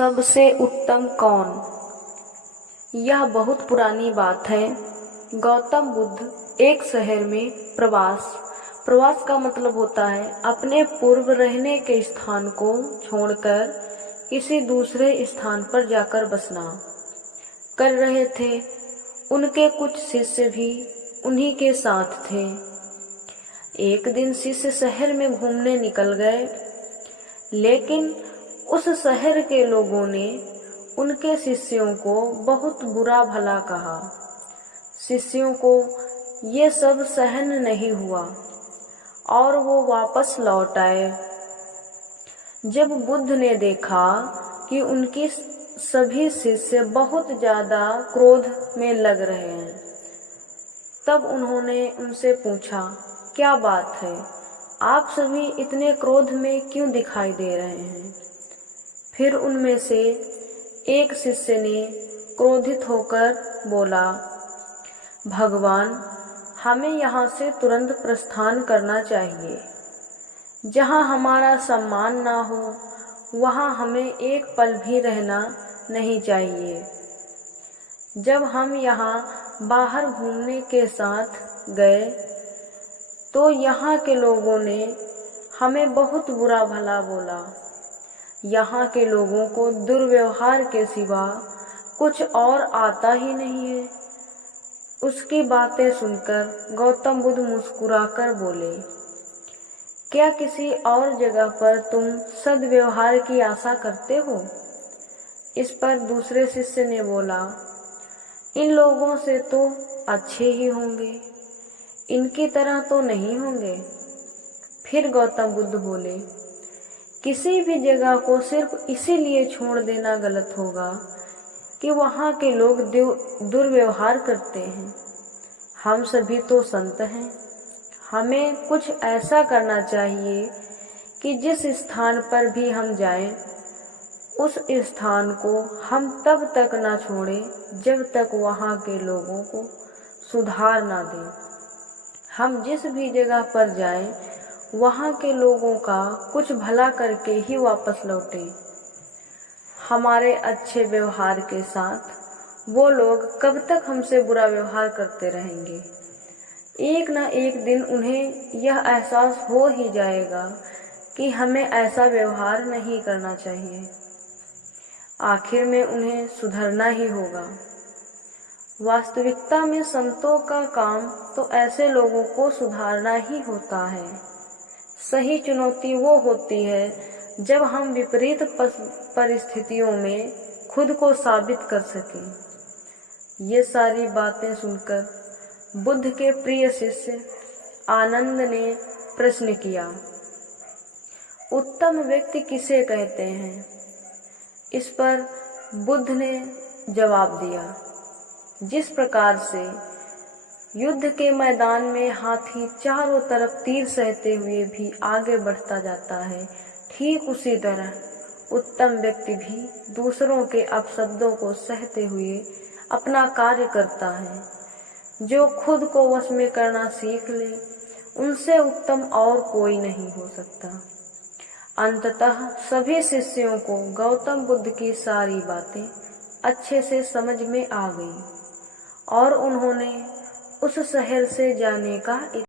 सबसे उत्तम कौन? यह बहुत पुरानी बात है। गौतम बुद्ध एक शहर में प्रवास का मतलब होता है अपने पूर्व रहने के स्थान को छोड़कर किसी दूसरे स्थान पर जाकर बसना कर रहे थे। उनके कुछ शिष्य भी उन्हीं के साथ थे। एक दिन शिष्य शहर में घूमने निकल गए, लेकिन उस शहर के लोगों ने उनके शिष्यों को बहुत बुरा भला कहा। शिष्यों को ये सब सहन नहीं हुआ और वो वापस लौट आए। जब बुद्ध ने देखा कि उनके सभी शिष्य बहुत ज़्यादा क्रोध में लग रहे हैं, तब उन्होंने उनसे पूछा, क्या बात है? आप सभी इतने क्रोध में क्यों दिखाई दे रहे हैं? फिर उनमें से एक शिष्य ने क्रोधित होकर बोला, भगवान, हमें यहाँ से तुरंत प्रस्थान करना चाहिए। जहाँ हमारा सम्मान ना हो वहाँ हमें एक पल भी रहना नहीं चाहिए। जब हम यहाँ बाहर घूमने के साथ गए तो यहाँ के लोगों ने हमें बहुत बुरा भला बोला। यहाँ के लोगों को दुर्व्यवहार के सिवा कुछ और आता ही नहीं है। उसकी बातें सुनकर गौतम बुद्ध मुस्कुराकर बोले, क्या किसी और जगह पर तुम सद्व्यवहार की आशा करते हो? इस पर दूसरे शिष्य ने बोला, इन लोगों से तो अच्छे ही होंगे, इनकी तरह तो नहीं होंगे। फिर गौतम बुद्ध बोले, किसी भी जगह को सिर्फ इसीलिए छोड़ देना गलत होगा कि वहाँ के लोग दुर्व्यवहार करते हैं। हम सभी तो संत हैं। हमें कुछ ऐसा करना चाहिए कि जिस स्थान पर भी हम जाएं, उस स्थान को हम तब तक ना छोड़ें जब तक वहाँ के लोगों को सुधार ना दें। हम जिस भी जगह पर जाएं, वहाँ के लोगों का कुछ भला करके ही वापस लौटें। हमारे अच्छे व्यवहार के साथ वो लोग कब तक हमसे बुरा व्यवहार करते रहेंगे? एक ना एक दिन उन्हें यह एहसास हो ही जाएगा कि हमें ऐसा व्यवहार नहीं करना चाहिए। आखिर में उन्हें सुधरना ही होगा। वास्तविकता में संतों का काम तो ऐसे लोगों को सुधारना ही होता है। सही चुनौती वो होती है जब हम विपरीत परिस्थितियों में खुद को साबित कर सकें। ये सारी बातें सुनकर बुद्ध के प्रिय शिष्य आनंद ने प्रश्न किया, उत्तम व्यक्ति किसे कहते हैं? इस पर बुद्ध ने जवाब दिया, जिस प्रकार से युद्ध के मैदान में हाथी चारों तरफ तीर सहते हुए भी आगे बढ़ता जाता है, ठीक उसी तरह उत्तम व्यक्ति भी दूसरों के अपशब्दों को सहते हुए अपना कार्य करता है। जो खुद को वश में करना सीख ले, उनसे उत्तम और कोई नहीं हो सकता। अंततः सभी शिष्यों को गौतम बुद्ध की सारी बातें अच्छे से समझ में आ गई और उन्होंने उस शहर से जाने का